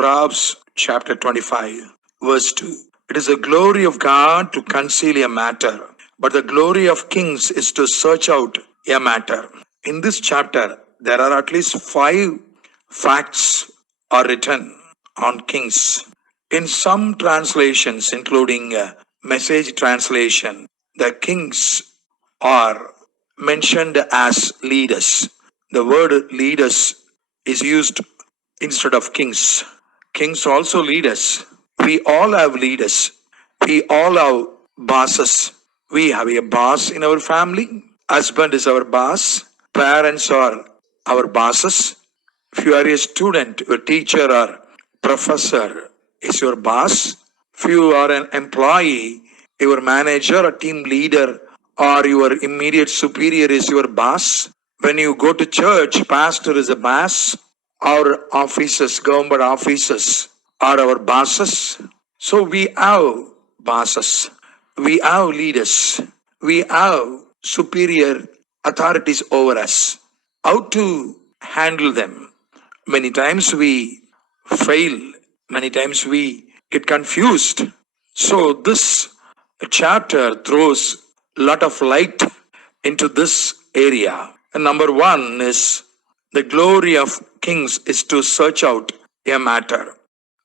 Proverbs chapter 25, verse 2. It is the glory of God to conceal a matter, but the glory of kings is to search out a matter. In this chapter, there are at least 5 facts are written on kings. In some translations, including Message translation, the kings are mentioned as leaders. The word leaders is used instead of kings. Kings also lead us. We all have leaders. We all have bosses. We have a boss in our family. Husband is our boss. Parents are our bosses. If you are a student, your teacher or professor is your boss. If you are an employee, your manager or team leader or your immediate superior is your boss. When you go to church, pastor is a boss. Our officers, government officers are our bosses. So we have bosses. We have leaders. We have superior authorities over us. How to handle them? Many times we fail. Many times we get confused. So this chapter throws a lot of light into this area. And number 1 is the glory of kings is to search out a matter.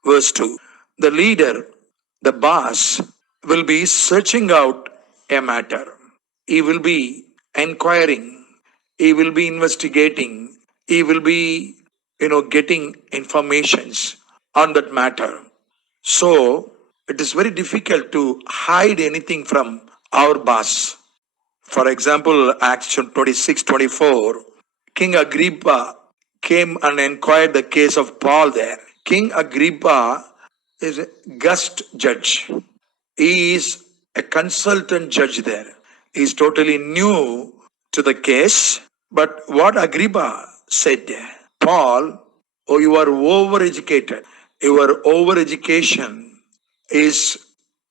Verse 2. The leader, the boss, will be searching out a matter. He will be inquiring. He will be investigating. He will be, getting informations on that matter. So it is very difficult to hide anything from our boss. For example, Acts 26:24, King Agrippa came and inquired the case of Paul there. King Agrippa is a guest judge. He is a consultant judge there. He is totally new to the case. But what Agrippa said, Paul, oh, you are overeducated. Your overeducation is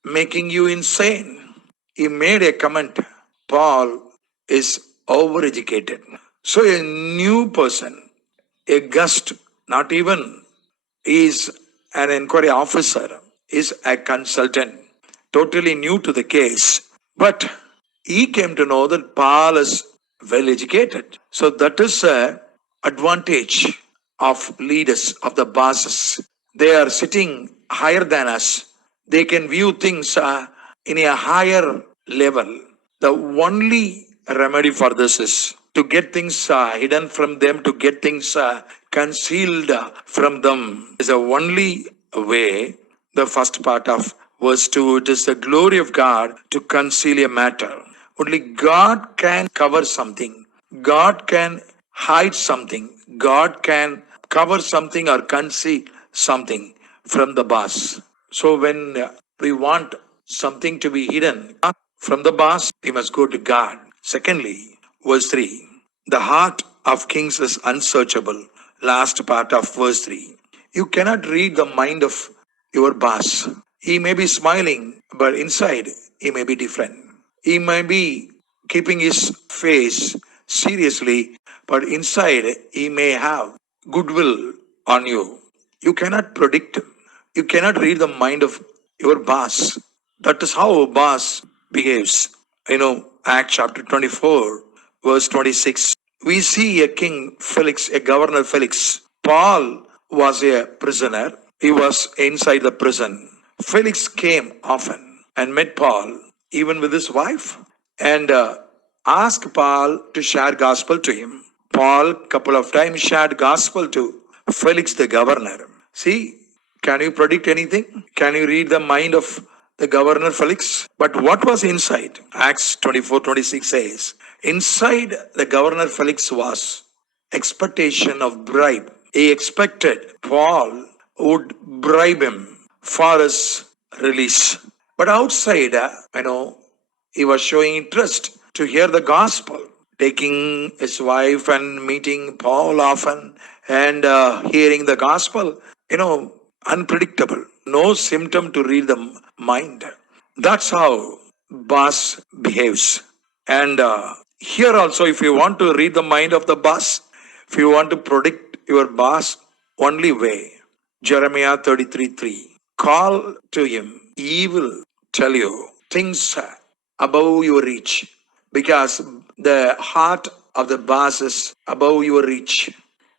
making you insane. He made a comment. Paul is overeducated. So a new person, a guest, not even is an inquiry officer, is a consultant, totally new to the case. But he came to know that Paul is well educated. So that is an advantage of leaders, of the bosses. They are sitting higher than us. They can view things in a higher level. The only remedy for this is to get things hidden from them, to get things concealed from them is the only way. The first part of verse 2, it is the glory of God to conceal a matter. Only God can cover something. God can hide something. God can cover something or conceal something from the boss. So when we want something to be hidden from the boss, we must go to God. Secondly, verse 3, the heart of kings is unsearchable. Last part of verse 3. You cannot read the mind of your boss. He may be smiling, but inside he may be different. He may be keeping his face seriously, but inside he may have goodwill on you. You cannot predict. You cannot read the mind of your boss. That is how a boss behaves. Acts chapter 24, verse 26. We see a king Felix, a governor Felix. Paul was a prisoner. He was inside the prison. Felix came often and met Paul, even with his wife, and asked Paul to share gospel to him. Paul couple of times shared gospel to Felix the governor. See, can you predict anything? Can you read the mind of the governor Felix? But what was inside? Acts 24:26 says, inside the governor Felix was expectation of bribe. He expected Paul would bribe him for his release. But outside, he was showing interest to hear the gospel, taking his wife and meeting Paul often and hearing the gospel, unpredictable. No symptom to read the mind. That's how boss behaves. And here also, if you want to read the mind of the boss, if you want to predict your boss, only way, Jeremiah 33:3. Call to him, he will tell you things above your reach, because the heart of the boss is above your reach.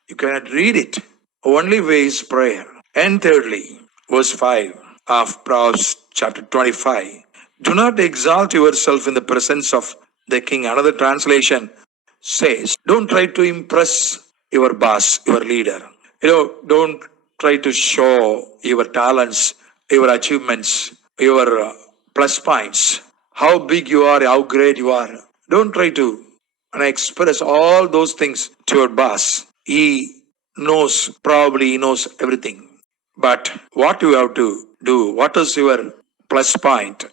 You cannot read it. Only way is prayer. And thirdly, verse 5 of Proverbs chapter 25. Do not exalt yourself in the presence of the king. Another translation says, don't try to impress your boss, your leader. Don't try to show your talents, your achievements, your plus points, how big you are, how great you are. Don't try to express all those things to your boss. He knows, probably he knows everything. But what you have to do, what is your plus point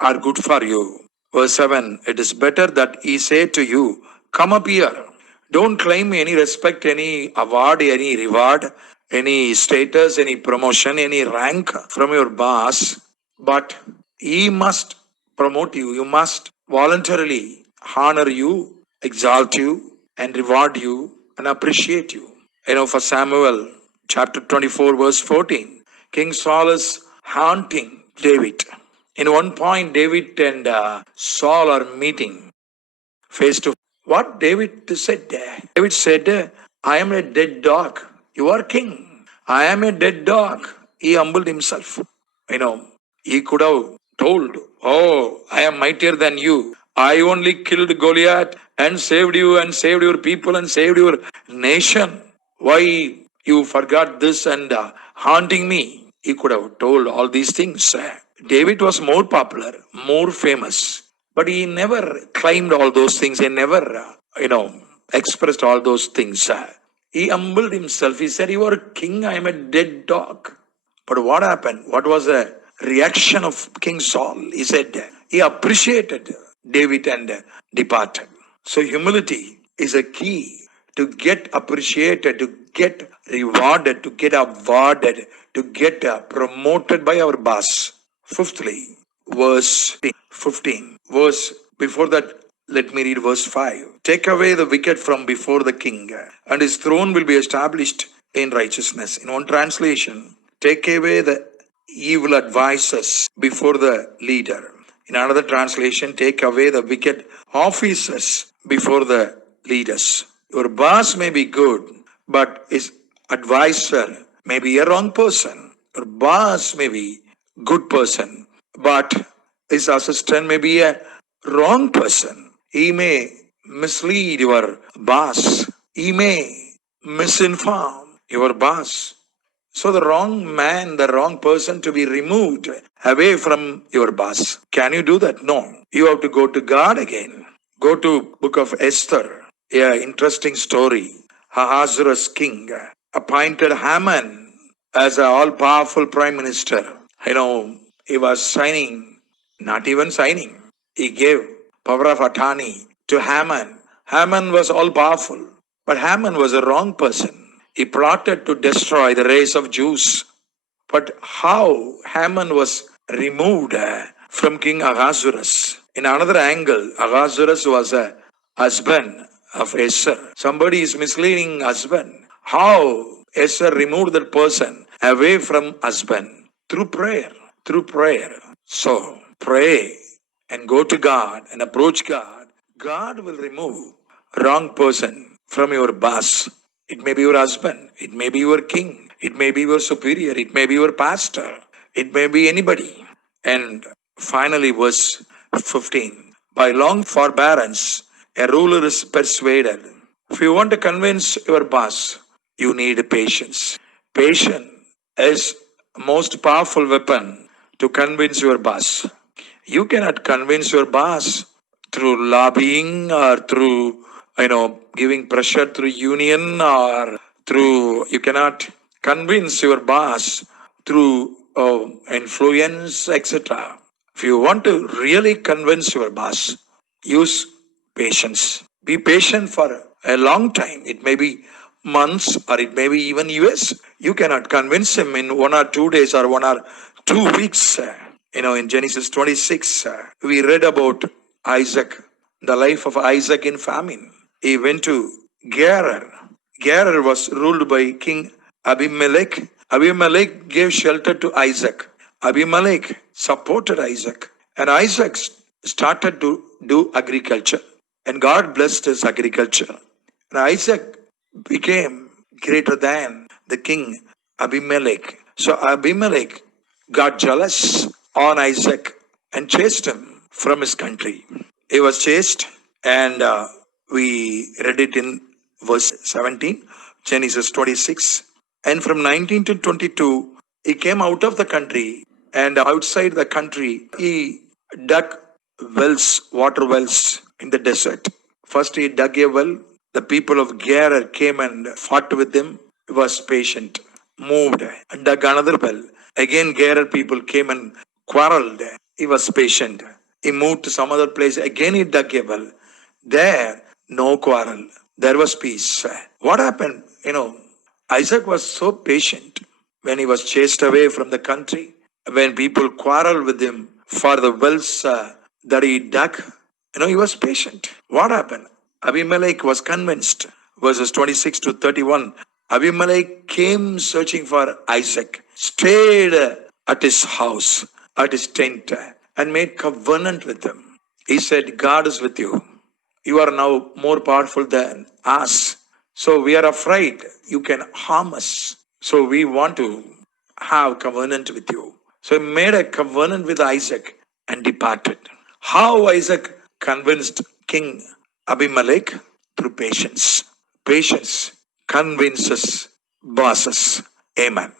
are good for you. Verse 7, it is better that he say to you, come up here. Don't claim any respect, any award, any reward, any status, any promotion, any rank from your boss, but he must promote you. You must voluntarily honor you, exalt you, and reward you, and appreciate you. For Samuel chapter 24, verse 14, King Saul is haunting David. In one point, David and Saul are meeting face to face. What David said? David said, I am a dead dog. You are king. I am a dead dog. He humbled himself. He could have told, oh, I am mightier than you. I only killed Goliath and saved you and saved your people and saved your nation. Why you forgot this and haunting me? He could have told all these things. David was more popular, more famous, but he never claimed all those things. He never, expressed all those things. He humbled himself. He said, you are king, I am a dead dog. But what happened? What was the reaction of King Saul? He said, he appreciated David and departed. So humility is a key to get appreciated, to get rewarded, to get awarded, to get promoted by our boss. Fifthly, verse 15. Before that, let me read verse 5. Take away the wicked from before the king, and his throne will be established in righteousness. In one translation, take away the evil advisers before the leader. In another translation, take away the wicked officers before the leaders. Your boss may be good, but his advisor may be a wrong person. Your boss may be good person, but his assistant may be a wrong person. He may mislead your boss. He may misinform your boss. So the wrong man, the wrong person to be removed away from your boss. Can you do that? No. You have to go to God again. Go to book of Esther. Interesting story. Ahasuerus king appointed Haman as an all-powerful prime minister. He was signing, not even signing. He gave power of attorney to Haman. Haman was all-powerful, but Haman was a wrong person. He plotted to destroy the race of Jews. But how Haman was removed from King Ahasuerus? In another angle, Ahasuerus was a husband of Esther. Somebody is misleading husband. How Esther removed that person away from husband? Through prayer. Through prayer. So, pray and go to God and approach God. God will remove wrong person from your boss. It may be your husband. It may be your king. It may be your superior. It may be your pastor. It may be anybody. And finally, verse 15. By long forbearance, a ruler is persuaded. If you want to convince your boss, you need patience. Patience is the most powerful weapon to convince your boss. You cannot convince your boss through lobbying or through, giving pressure through union, or you cannot convince your boss through influence, etc. If you want to really convince your boss, use patience. Be patient for a long time. It may be months or it may be even years. You cannot convince him in 1 or 2 days or 1 or 2 weeks. In Genesis 26, we read about Isaac, the life of Isaac in famine. He went to Gerar. Gerar was ruled by King Abimelech, Abimelech gave shelter to Isaac. Abimelech supported Isaac. And Isaac started to do agriculture. And God blessed his agriculture. And Isaac became greater than the king Abimelech. So Abimelech got jealous on Isaac and chased him from his country. He was chased, and we read it in verse 17, Genesis 26. And from 19 to 22, he came out of the country, and outside the country, he dug wells, water wells in the desert. First, he dug a well. The people of Gerar came and fought with him. He was patient, moved, and dug another well. Again, Gerar people came and quarreled. He was patient. He moved to some other place. Again, he dug a well. There, no quarrel. There was peace. What happened? Isaac was so patient when he was chased away from the country. When people quarreled with him for the wells that he dug, he was patient. What happened? Abimelech was convinced. Verses 26 to 31. Abimelech came searching for Isaac, stayed at his house, at his tent, and made covenant with him. He said, God is with you. You are now more powerful than us. So we are afraid you can harm us. So we want to have covenant with you. So he made a covenant with Isaac and departed. How Isaac convinced King Abimelech? Through patience. Patience convinces bosses. Amen.